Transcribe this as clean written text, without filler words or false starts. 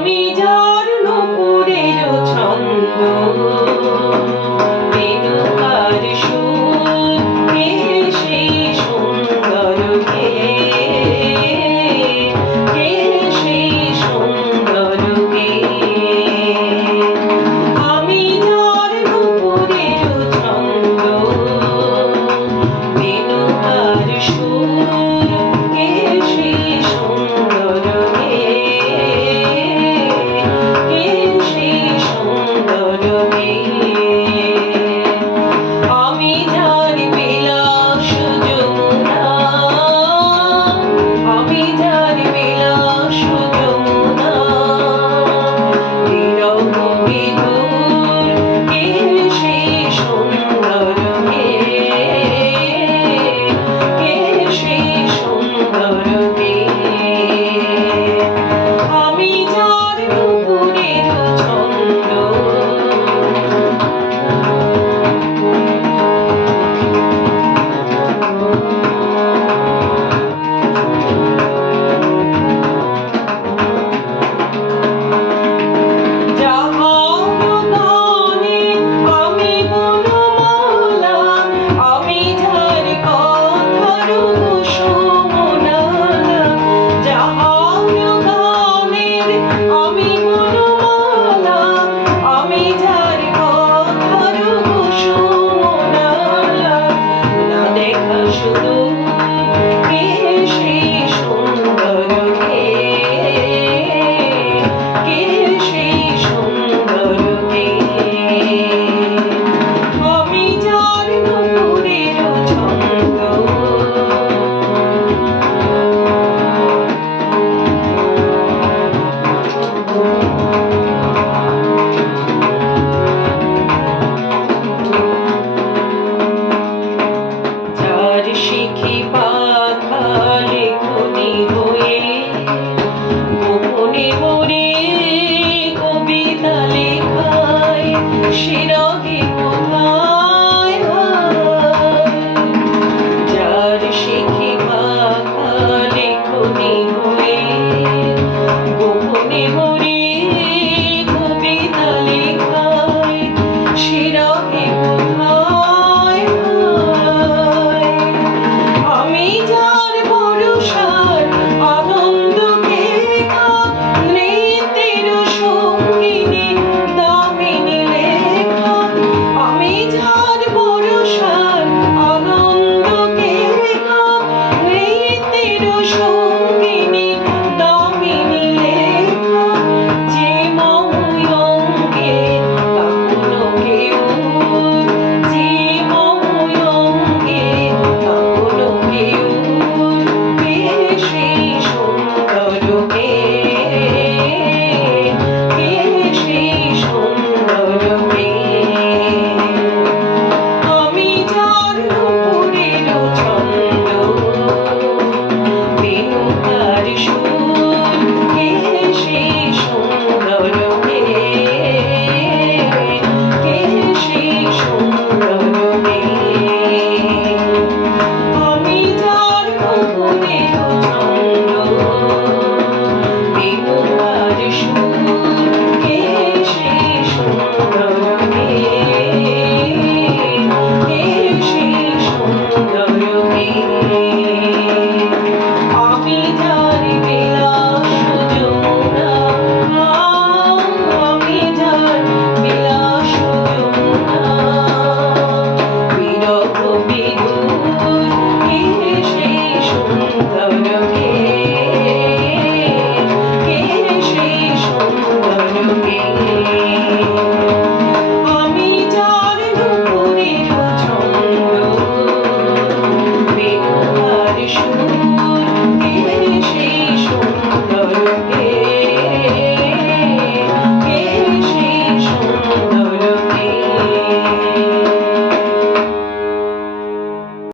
আমি যার নূপুরের ছন্দ বেণুকার সুর কে সেই সুন্দর কে সেই সুন্দর কে আমি যার নূপুরের ছন্দ বেণুকার সুর কে সেই সুন্দর কে সেই সুন্দর কে আমি যার বিলাস যমুনা আমি যার বিলাস যমুনা বিরহ বিধুর কে সেই সুন্দর কে সেই সুন্দর কে আমি যার নূপুরের ছন্দ শিখি পাখা লেখনি হয়ে গোপনে মোরে কবিতা লেখায় শিরগে কোথায় যার শিখি পাখা লেখনি হয়ে গোপনে মোরে কবিতা লেখায় শিরগে কোথায় আমি যার ভরসার আনন্দকে নৃত্যের সঙ্গিনী দামিনী লেখা আমি যার ভরসার আনন্দকে নৃত্যের সঙ্গিনী দামিনী লেখা যে মময়ঙ্গে কখনো কেউ যে মময়ঙ্গে কখনো কেউ সেই সুন্দর কে সেই সুন্দর কে আমি যার নূপুরের ছন্দ বেণুকার সুর কে সেই সুন্দর কে সেই সুন্দর কে আমি যার নূপুরের ছন্দ বেণুকার সুর